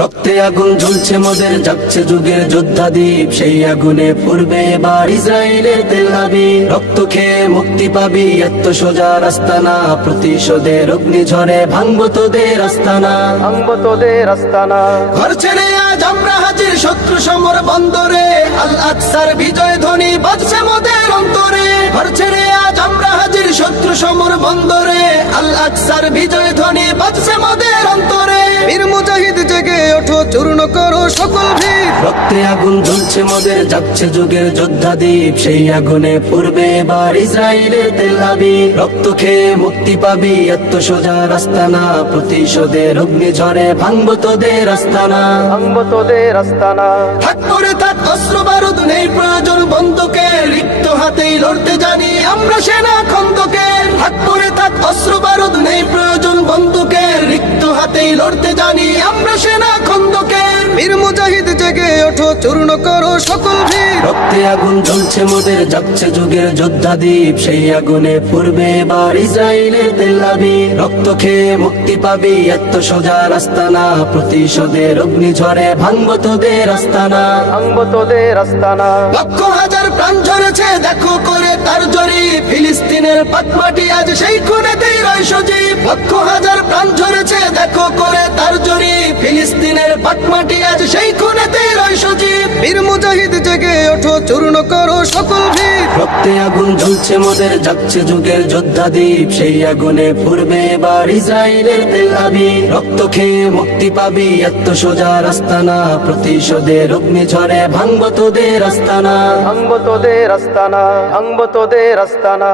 রক্তে আগুন জ্বলছে মোদের, যাচ্ছে যুগের যোদ্ধা দ্বীপ, সেই আগুনে পূর্বে এবার ইসরায়েলের তেল আবিব। রক্ত খেয়ে মুক্তি পাবি, এত সোজা রাস্তা না, প্রতিশোধের অগ্নিঝড়ে ভাঙবো তোদের আস্তানা, ভাঙবো তোদের আস্তানা। ঘর ছেড়ে আজ আমরা হাজির শত্রু সমর বন্দরে, আল আকসার বিজয় ধ্বনি বাজছে মোদের অন্তরে। ঘর ছেড়ে আজ আমরা হাজির শত্রু সমর বন্দরে, আল আকসার বিজয় ধ্বনি বাজছে মোদের অন্তরে। বীর মুজাহিদ জেগে ওঠো, চূর্ণ করো সকল ভিড়। রক্তে আগুন জ্বলছে মোদের, যাচ্ছে যুগের যোদ্ধা দ্বীপ, সেই আগুনে পূর্বে এবার ইসরায়েলের তেল আবিব। রক্ত খেয়ে মুক্তি পাবি, এত সোজা রাস্তা না, প্রতিশোধের অগ্নিঝড়ে ভাঙবো তোদের আস্তানা, ভাঙবো তোদের আস্তানা। থাক করে থাক অস্ত্র বারুদ, নেই প্রয়োজন বন্দুকের, রিক্ত হাতেই লড়তে জানি আমরা সেনা খন্দকের। থাক করে থাক অস্ত্র বারুদ, নেই প্রয়োজন বন্দুকের, রিক্ত হাতেই লড়তে জানি আমরা সেনা খন্দকের। বীর মুজাহিদ জেগে ওঠো, চূর্ণ করো সকল ভিড়। রক্তে আগুন জ্বলছে মোদের, যাচ্ছে যুগের যোদ্ধা দ্বীপ, সেই আগুনে পূর্বে এবার ইসরায়েলের তেল আবিব। রক্ত খেয়ে মুক্তি পাবি, এত সোজা রাস্তা না, প্রতিশোধের অগ্নিঝড়ে ভাঙবো তোদের আস্তানা, ভাঙবো তোদের আস্তানা। লক্ষ হাজার প্রাণ ঝরেছে দেখো করে তার জরি, ফিলিস্তিনের পাটমাটি আজ সেই খুনেতেই রয় সজীব। লক্ষ হাজার প্রাণ ঝরেছে দেখো করে তার জরি, ফিলিস্তিনের পাটমাটি আজ সেই খুনেতেই রয় সজীব। বীর মুজাহিদ জেগে ওঠো, চূর্ণ করো সকল ভিড়। রক্তে আগুন জ্বলছে মোদের, যাচ্ছে যুগের যোদ্ধা দ্বীপ, সেই আগুনে পূর্বে এবার ইসরায়েলের তেল আবিব। রক্ত খেয়ে মুক্তি পাবি, এত সোজা রাস্তা না, প্রতিশোধের অগ্নিঝড়ে ভাঙবো তোদের আস্তানা, ভাঙবো তোদের আস্তানা, ভাঙবো তোদের আস্তানা।